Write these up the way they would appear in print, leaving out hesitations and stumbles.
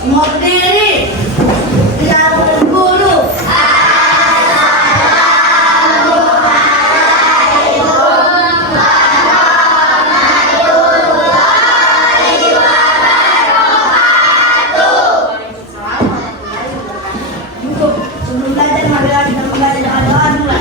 Semua berdiri. Tidak guru. Sebelum belajar, marilah kita membaca doa dulu.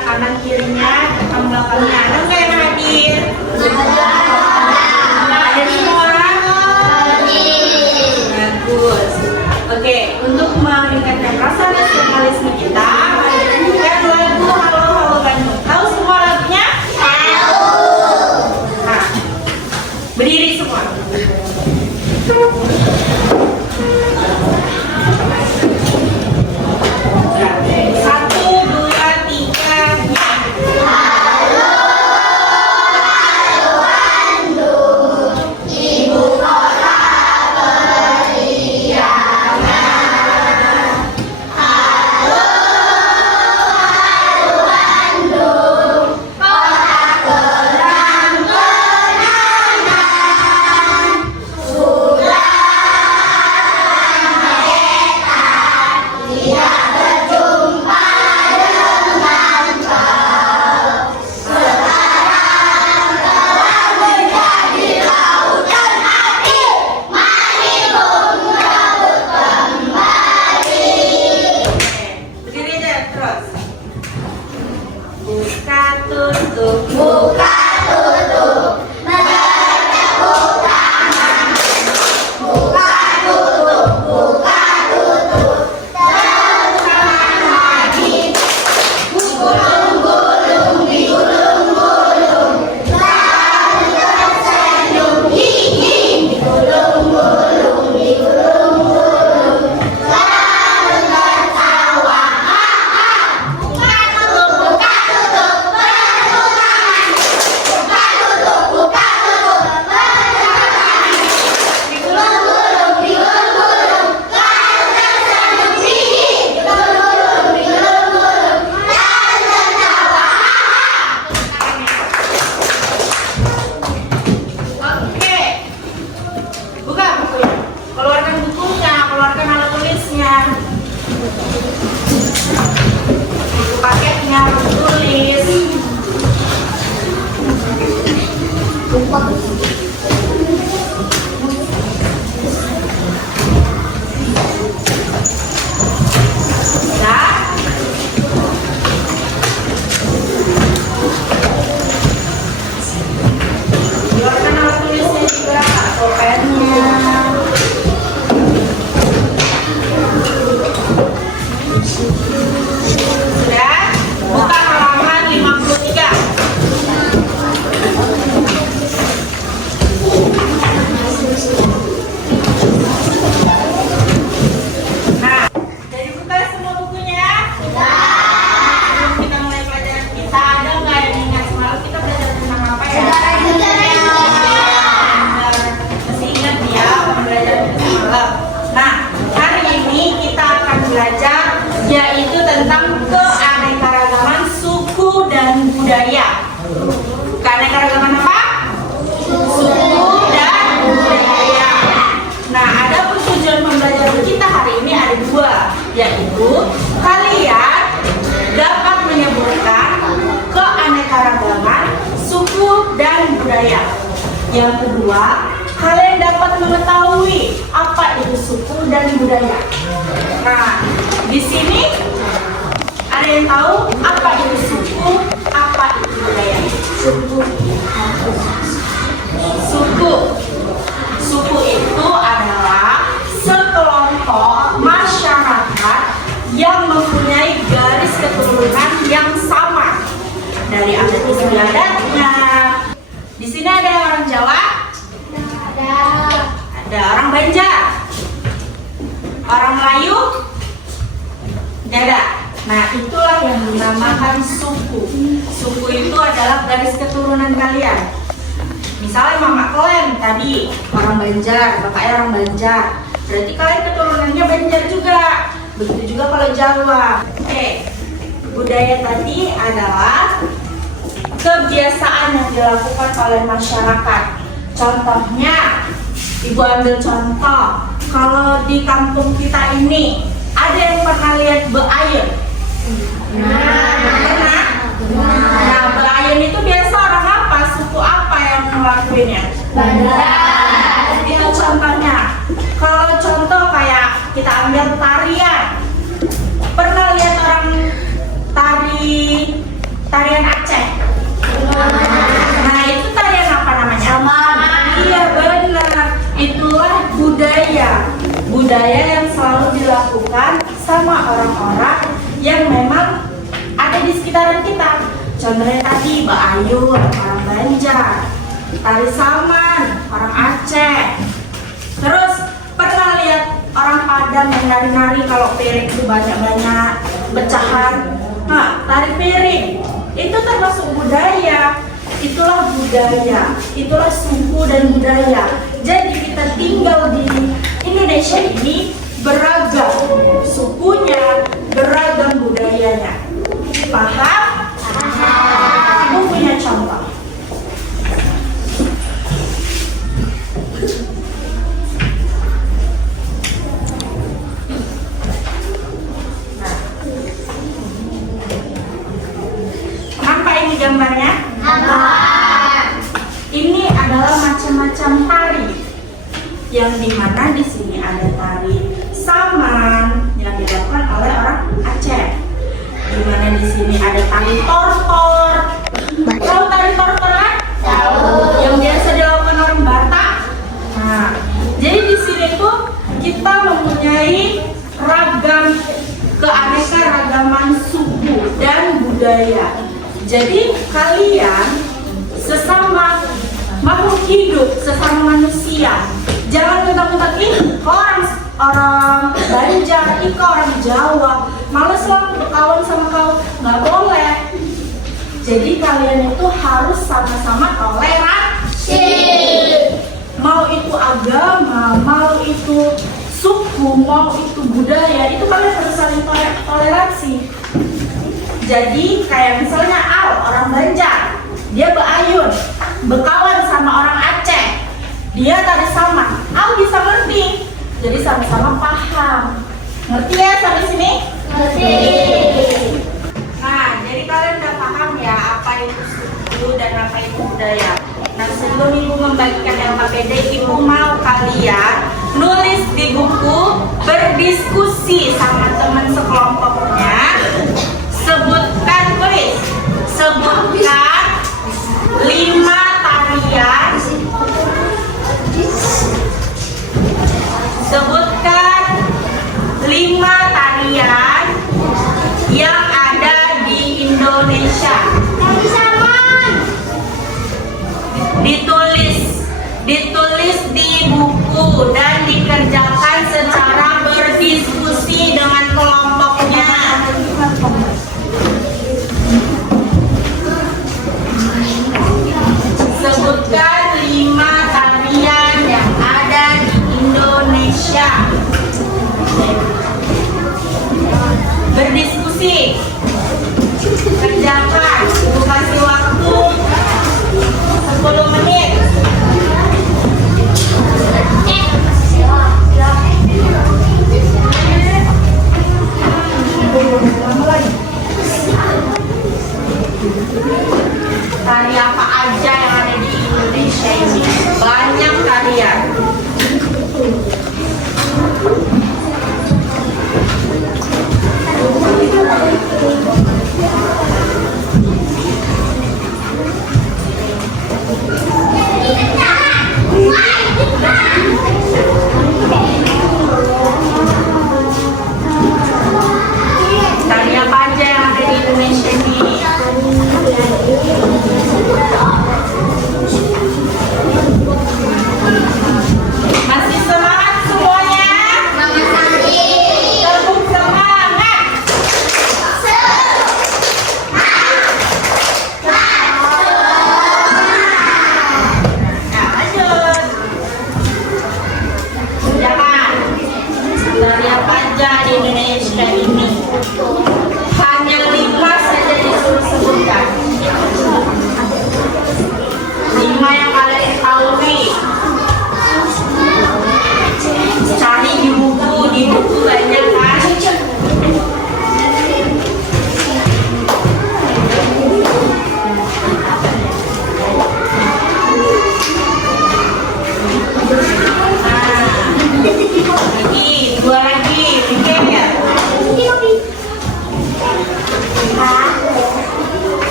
Kanan kirinya, depan belakangnya. Ada nggak yang hadir? Hadir semua orang? Bagus. Oke, untuk meningkatkan rasa nasionalisme kita, mari kita nyanyikan lagu Halo Halo Bandung. Tahu semua lagunya? Tahu. Nah, berdiri semua. Buka tutup, menetap buka, buka tutup, teruskan lagi, gulung-gulung, digulung-gulung, lalu tersenyum, hihi, digulung-gulung, digulung-gulung, lalu tertawa, ha-ha, buka tutup, paketnya tulis. Keluarkan alat tulisnya juga, pulpennya. Buka halaman 53. Nah, jadi buka semua bukunya. Sebelum kita mulai pelajaran kita, ada nggak yang ingat semalam kita belajar tentang apa ya? Masih ingat ya pembelajaran kita semalam. Nah, hari ini kita akan belajar yaitu tentang keanekaragaman suku dan budaya. Keanekaragaman apa? Suku dan budaya. Nah, ada tujuan pembelajaran kita hari ini ada dua, yaitu kalian dapat menyebutkan keanekaragaman suku dan budaya. Yang kedua, kalian dapat mengetahui apa itu suku dan budaya. Nah, di sini ada yang tahu apa itu suku, apa itu budaya? Suku baju adatnya. Di sini ada yang orang Jawa? Ada. Ada orang Banjar? Orang Melayu? Tidak ada. Nah, itulah yang dinamakan suku. Suku itu adalah garis keturunan kalian. Misalnya Mama Klen tadi orang Banjar, bapaknya orang Banjar. Berarti kalian keturunannya Banjar juga. Begitu juga kalau Jawa. Oke. Budaya tadi adalah kebiasaan yang dilakukan oleh masyarakat. Contohnya, Ibu ambil contoh. Kalau di kampung kita ini ada yang pernah lihat beayun? Pernah? Nah, beayun itu biasa orang apa? Suku apa yang ngelakuinnya? Banjar. Itu contohnya. Kalau contoh kayak kita ambil tarian. Pernah lihat orang tarian Aceh? Nah, itu tarian apa namanya? Iya, benar. Itulah budaya yang selalu dilakukan sama orang-orang yang memang ada di sekitaran kita. Contohnya tadi beayun, orang Banjar. Tari saman, orang Aceh. Terus pernah lihat orang Padang yang nari-nari kalau piring itu banyak-banyak pecahan. Nah, tari piring itu termasuk budaya. Itulah budaya, itulah suku dan budaya. Jadi kita tinggal di Indonesia ini beragam sukunya, beragam budayanya. Paham? Ibu punya contoh. Nampak ini gambarnya? Ini adalah macam-macam tari, yang dimana di sini ada tari saman yang dilakukan oleh orang Aceh. Dimana di sini ada tari tortor. Tahu tari tortor kan? Tahu. Yang biasa dilakukan orang Batak. Nah, jadi di sini tuh kita mempunyai ragam keanekaragaman suku dan budaya. Jadi kalian sesama makhluk hidup, sesama manusia, jangan mentang-mentang ini orang Banjar, ini orang Jawa, males lah berkawan sama kau, nggak boleh. Jadi kalian itu harus sama-sama toleransi. Mau itu agama, mau itu suku, mau itu budaya, itu kalian harus saling toleransi. Jadi kayak misalnya Al, orang Banjar, dia beayun, berkawan sama orang Aceh, dia tadi sama, Al bisa ngerti, jadi sama-sama paham. Ngerti ya sampai sini? Ngerti. Nah, jadi kalian udah paham ya apa itu suku dan apa itu budaya. Nah, sebelum Ibu membagikan LKPD, Ibu mau kalian nulis di buku, berdiskusi sama teman sekelompoknya. Sebutkan 5 tarian. Sebutkan 5 tarian yang ada di Indonesia. Ditulis di buku dan dikerjakan secara berdiskusi dengan kelompoknya. Sebutkan 5 tarian yang ada di Indonesia. Berdiskusi. Kerjakan. Ibu kasih waktu 10 menit. Tari apa aja yang ada di Indonesia ini? Banyak tarian. Tari apa aja yang ada di Indonesia ini?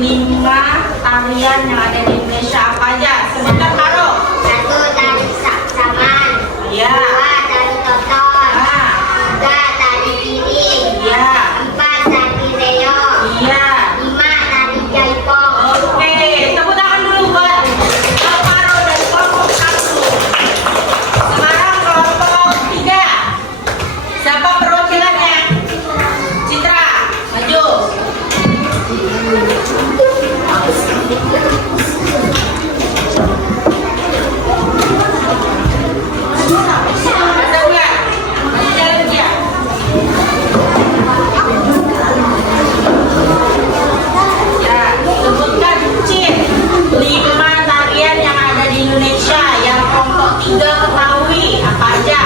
tarian yang ada di Indonesia apa aja? Sebutkan Haro. 1 tari saman. Iya. 2 tari toton. Ah. 3 tari piring. Iya. 4 tari reo. Iya. 5 tari jaipong. Oke, tepuk tangan dulu buat Haro dari kelompok 1. Sekarang kelompok 3. Siapa perwakilannya? Citra, maju. Ada nggak? Masih jalan dia? Ya, sebutkan Cin 5 tarian yang ada di Indonesia yang kelompok 3 ketahui apa aja?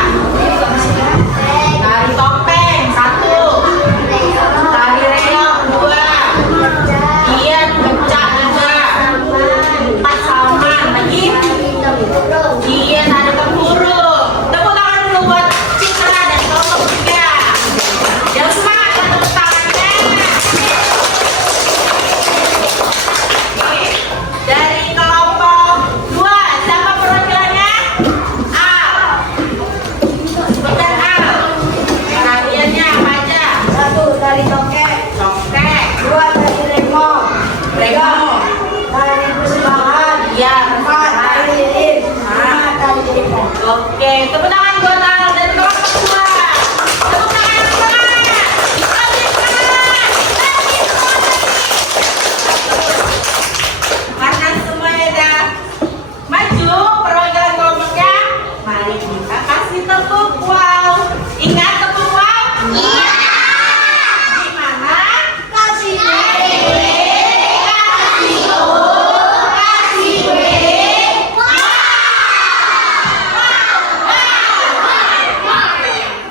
Tari topeng 1, tari reog 2, iya pecah 3, 4 salman lagi, iya tari tempurung. Tepuk tangan dulu buat Citra dan kelompok 3. Yang semangat tepuk tangannya. Oke, dari kelompok 2 siapa perwakilannya? Al. Sebutkan Al. Tariannya apa aja? 1 tari tokek. Congkek, 2 tari remo. remo, Tari persembahan. iya, 4 tari lilin. 5 tari jaipong. Oke, tepuk tangan buat Al dan kelompok 2. Tepuk tangan yang semangat. Lebih semangat. Lebih semangat. Karena semuanya udah maju perwakilan kelompoknya, mari kita kasih tepuk wow. Ingat tepuk wow? Iya. Gimana? Kasih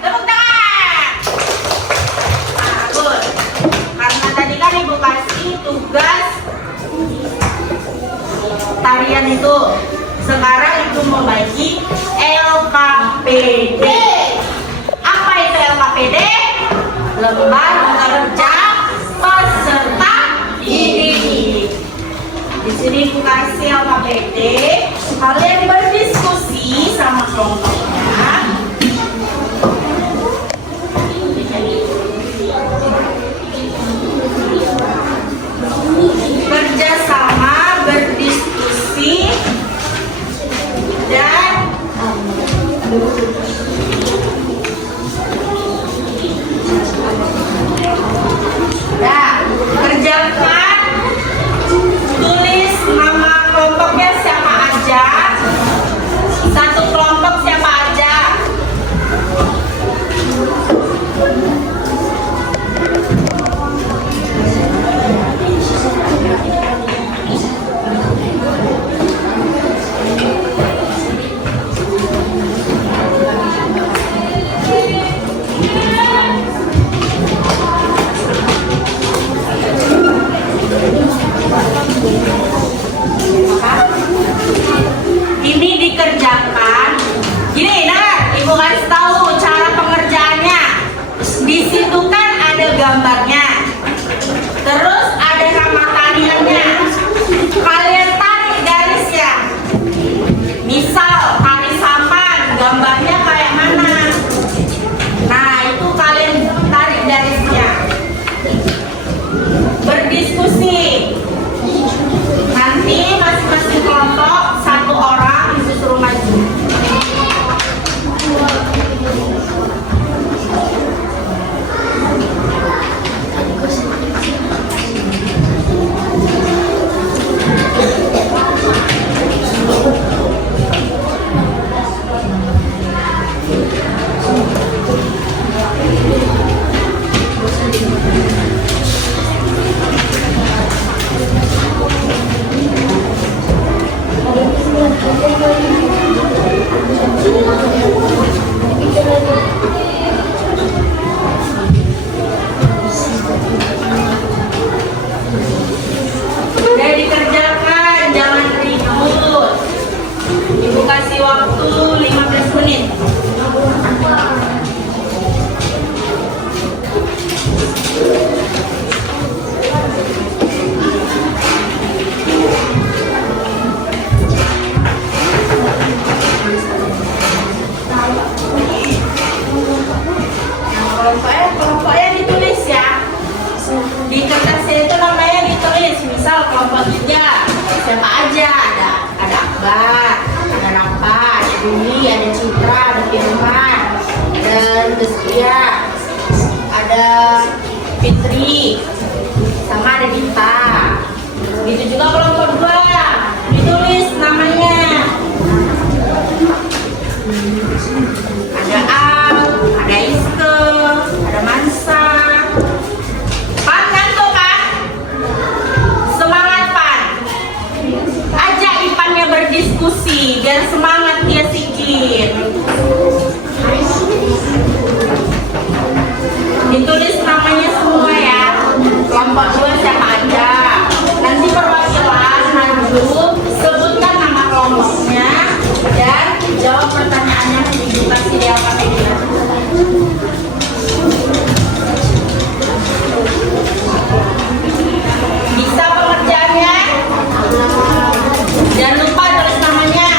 Tepuk tangan. Bagus. Karena tadi kan ibu kasih tugas tarian itu. Sekarang ibu mau bagi LKPD. Apa itu LKPD? Lembar kerja peserta didik. Di sini ibu kasih LKPD. Kalian berdiskusi sama kelompoknya. Kerjasama, berdiskusi, dan kerjakan, tulis nama kelompoknya siapa aja, satu kelompok siapa aja. Ini dikerjakan. Gini, nah, ibu kasih tahu cara pengerjaannya. Di situ kan ada gambarnya, terus ada nama tariannya. Kalian tarik garisnya. Misal tari saman, gambarnya kayak mana? Nah, itu kalian tarik garisnya. Berdiskusi. Nanti masing-masing kelompok satu orang disuruh maju. kelompoknya ditulis ya. Di kertasnya itu namanya ditulis. Misal kelompok 3 siapa aja? Ada Akbar, ada Rafa, ada Dini, ada Citra, ada Firman, dan Destia, ada Fitri, sama ada Dita. Gitu juga kelompok 2 ditulis namanya. Ada Al, ada Iske, ada Mansa. Pan ngantuk kan? Semangat Pan. Ajak Ipannya berdiskusi biar semangat dia sedikit. Ditulis namanya semua ya. Kelompok 2 siapa aja. Nanti perwakilan maju sebutkan nama kelompoknya dan jawab pertanyaannya yang dikasih di Alphapedia. Bisa pengerjaannya? Jangan lupa tulis namanya.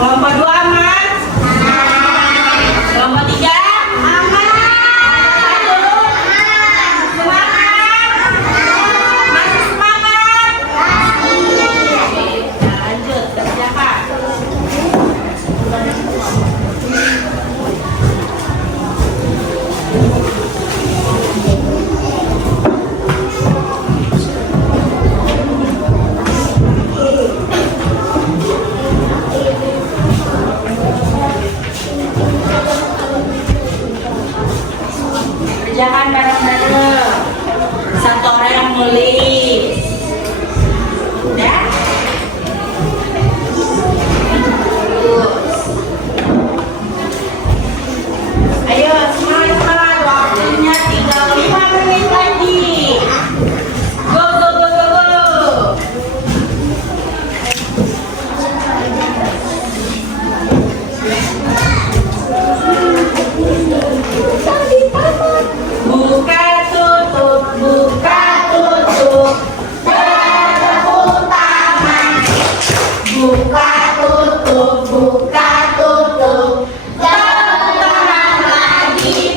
Kelompok 2 aman? Kelompok 3 aman? Semangat? Masih semangat? Lanjut, kerjakan. Kerjakan bareng-bareng. Satu orang yang nulis. Udah? Ayo semangat. Waktunya tinggal 5 menit lagi. Go, go, go, go, go. Buka tutup, buka tutup, tepuk tangan. Buka tutup, buka tutup, tepuk tangan lagi.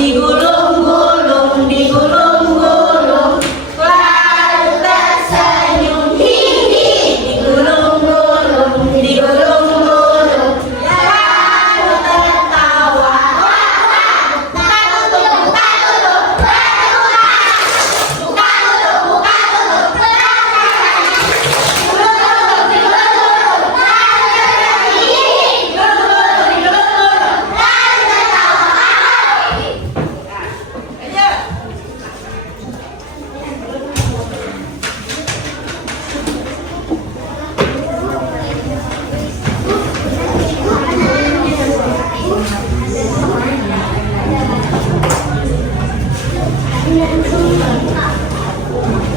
Digulung-gulung, digulung-gulung, lalu tersenyum hihi. Digulung-gulung, digulung-gulung, lalu tertawa.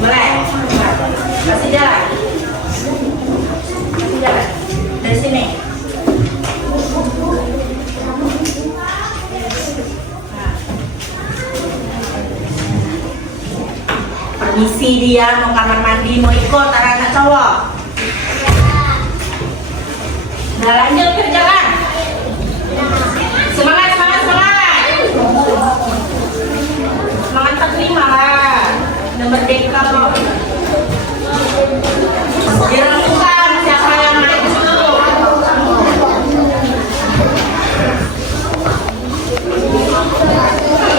Boleh? Kasih jalan. Kasih jalan. Dari sini. Permisi dia mau kamar mandi, mau ikut anak cowok. Nah lanjut kerjakan. Semangat, semangat, semangat. Semangat 45 lah. Udah merdeka kok. Dirembukan siapa yang maju.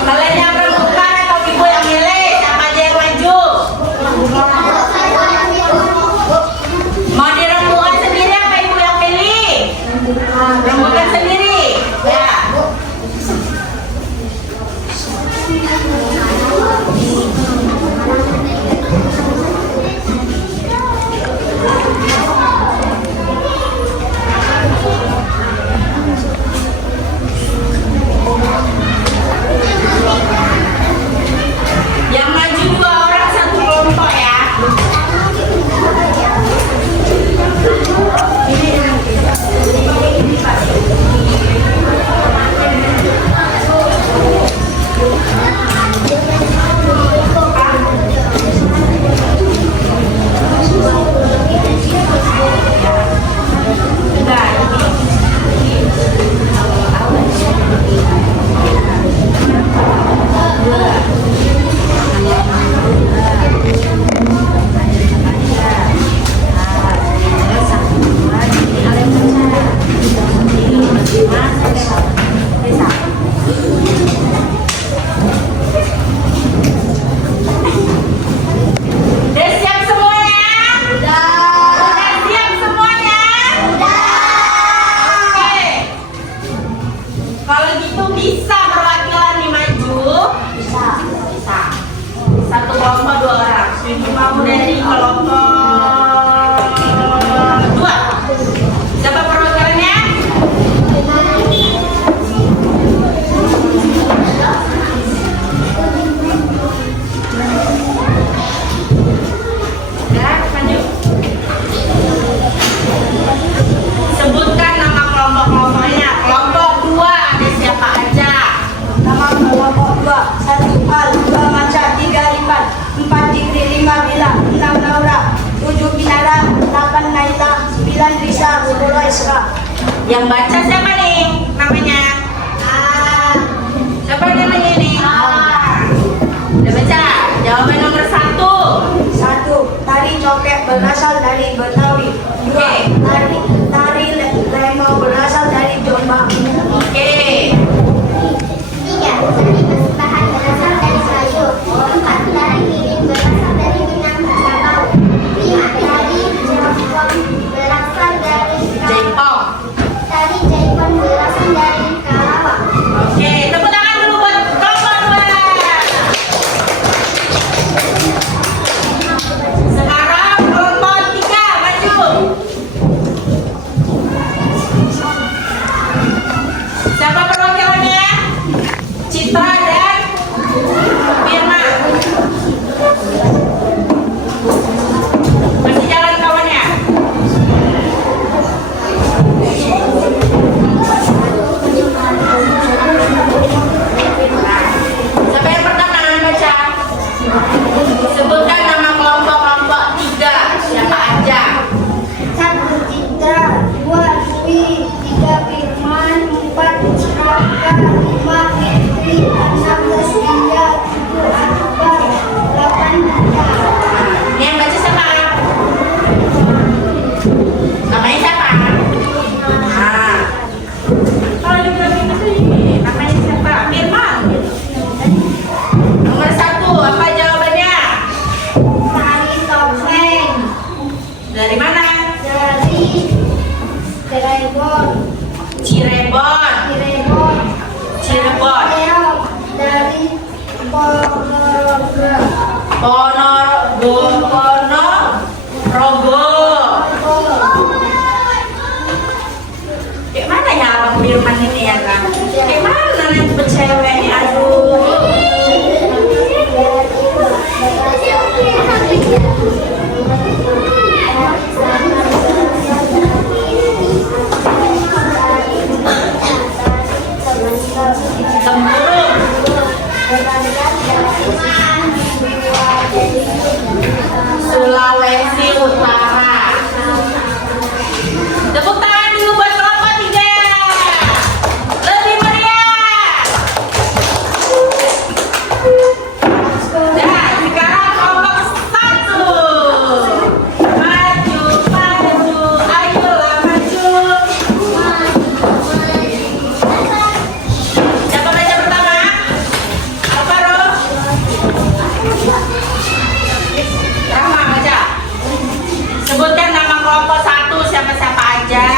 Kalian yang rembukan atau ibu yang milih? Siapa aja yang maju? Mau dirembukan sendiri apa ibu yang milih? Rembukan sendiri. Ya. Udah siap semuanya? Udah siap semuanya? Oke. Kalau gitu bisa perwakilan nih maju? Bisa. Satu kelompok 2 orang. Ibu mau dari kelompok 2. Siapa perwakilannya? Udah, maju. Sebutkan nama kelompok-kelompoknya. Kelompok 2 ada siapa aja? Nama kelompok 2. 1 Al, 2 Maca, 3 Lipan, 4 Dikri, 5 Bila, 6 Naura, 7 Binara, 8 Naila, 9 Risa, 10 Isra. Yang baca siapa nih namanya? Siapa namanya ini? Udah baca. Jawaban nomor 1. 1. Tari copek berasal dari Betawi. 2. Tari lemau berasal dari Jombang. Oke. 3. Tari persembahan berasal dari Melayu. 4. Tari piring berasal dari Minangkabau. 5. Tari jaipong berasal dari Jaipong. Tari jaipong berasal dari Karawang. Oke, tepuk tangan dulu buat kelompok 2. Sekarang kelompok 3 maju. Siapa perwakilannya? Citra dan Firman. Masih jalan kawannya. Siapa yang pertama baca? Sebutkan nama kelompok-kelompok 3. Siapa aja? 1. Citra. 2. Dwi. 3. Firman. 4. Raka. 5. Fitri. 6. Lestia. 7. Akbar. 8. Dita. Ini yang baca siapa? Namanya siapa? Nah, kalau dibilang itu ini namanya siapa? Firman. Nomor 1, apa jawabannya? Tari topeng. Dari mana? Dari Cirebon. Cirebon. Cirebon. Cirebon. Leok. Dari Ponorogo. Ponorogo. Kayak mana ya Abang Firman ini ya kan? Kayak mana nih cewek ini? Aduh. Tempurung. Sulawesi Utara. Tepuk tangan dulu buat kelompok 3. Lebih meriah. Dan sekarang kelompok 1. Maju, maju, ayolah maju. Siapa baca pertama? Alvaro. Rama baca. Sebutkan nama kelompok 1 siapa-siapa aja.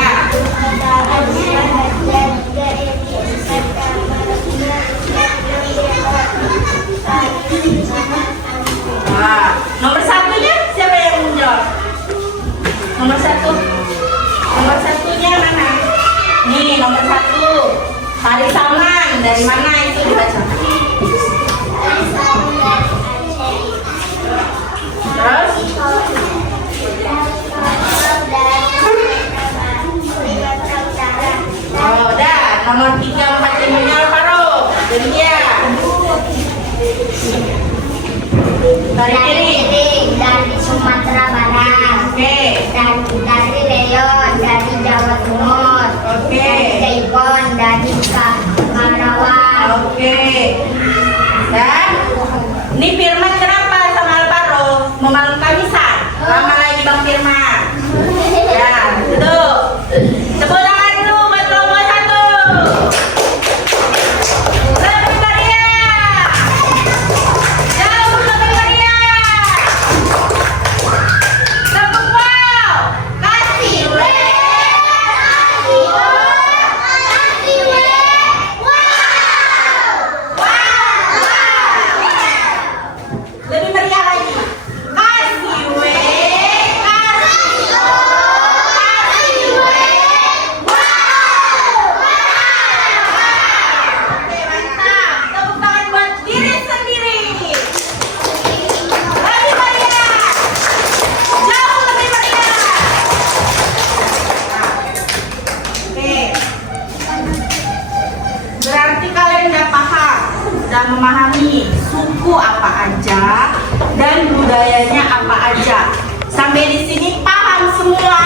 Wah, nomor 1-nya siapa yang menjawab? Nomor 1. Nomor 1-nya mana? Nih, nomor 1. Hari Salman. Dari mana itu dibaca? Terus? Oh, udah. Nomor 3, 4, 5-nya Alvaro. Jadi dia. Dari kiri. Dari Sumatera Barat. Oke. Dari Leon. Dari Jawa Timur. Oke. Dari Jaipon. Dari Karawang. Oke. Dan ini Firman kenapa? Sampai di sini paham semua?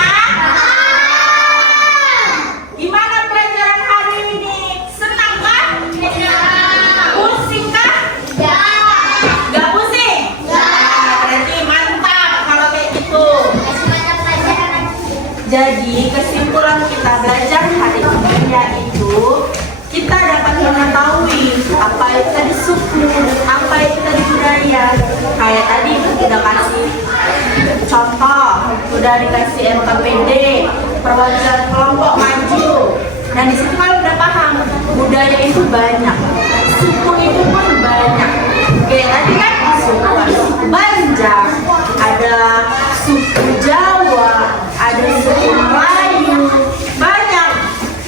Gimana pelajaran hari ini? Senang kan? Pusing kan? Gak pusing? Berarti mantap kalau kayak gitu. Jadi kesimpulan kita belajar hari ini yaitu kita dapat mengetahui apa itu tadi suku, apa itu tadi budaya. Kayak tadi udah kasih contoh, udah dikasih NKPD, perwakilan kelompok maju. Dan di situ kan udah paham budaya itu banyak, suku itu pun banyak. Kayak tadi kan suku Banjar, ada suku Jawa, ada suku Melayu, banyak.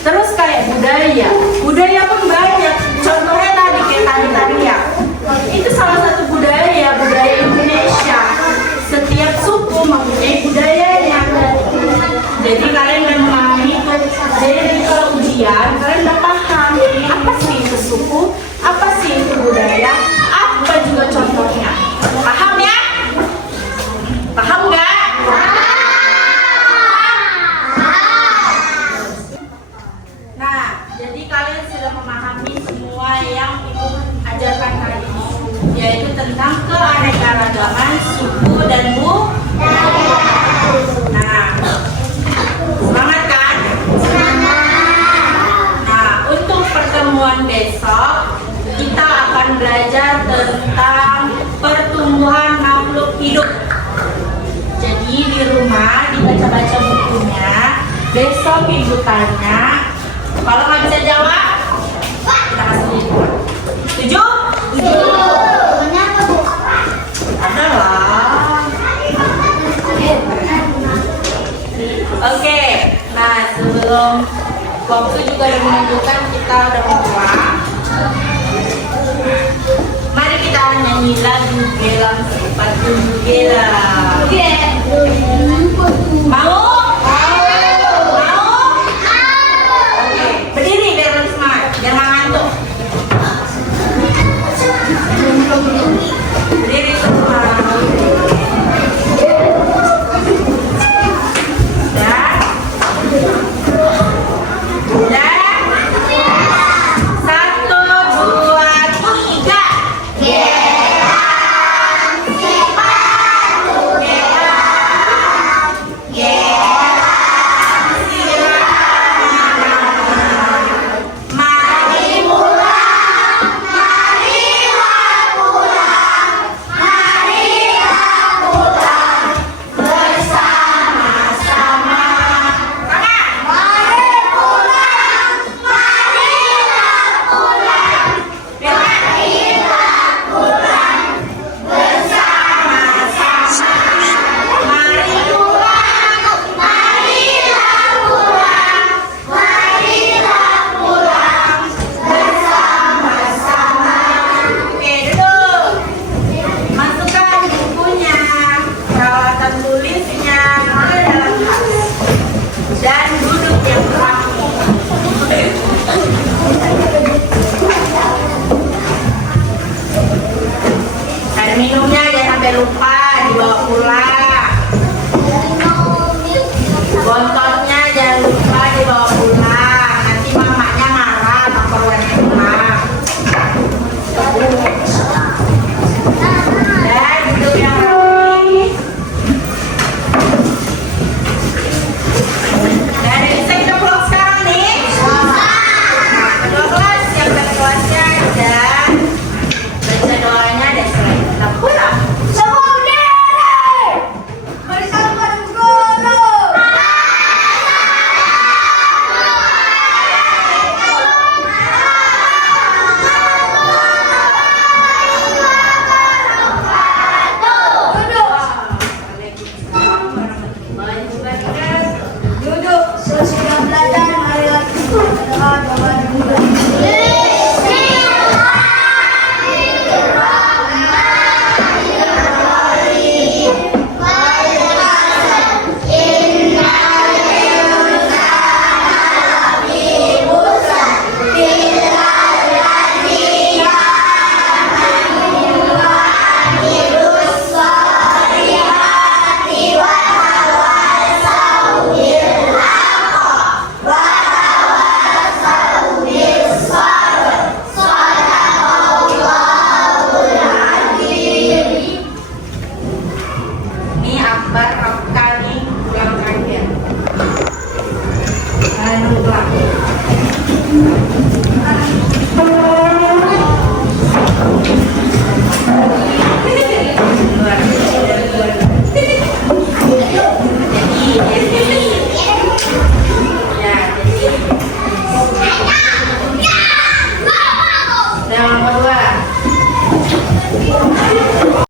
Terus kayak budaya pun banyak. Contohnya tadi kayak tari-tarian. Itu salah satu budaya Indonesia. Setiap suku mempunyai budayanya. Jadi kalian udah memahami itu. Jadi kalau ujian kalian udah paham apa sih itu suku, apa sih itu budaya, apa juga contohnya. Paham ya? Paham nggak? Nah, jadi kalian sudah memahami semua yang Ibu ajarkan hari ini, yaitu tentang keanekaragaman suku dan budaya. Nah, semangat kan? Nah, untuk pertemuan besok kita akan belajar tentang pertumbuhan makhluk hidup. Jadi di rumah dibaca-baca bukunya. Besok Ibu tanya. Kalau nggak bisa jawab, kita kasih lihat. Setuju? Adalah. Oke. Nah, sebelum waktu juga udah menunjukkan kita udah mau pulang. Mari kita nyanyi lagu Gelang Sepatu Gelang. Mau? Berdiri biar lebih semangat, biar nggak ngantuk. Berdiri semua. Udah. 1, 2, 3. Lupa dibawa pulang. Bontolnya jangan lupa dibawa pulang. Nanti mamanya marah, bapak pulang.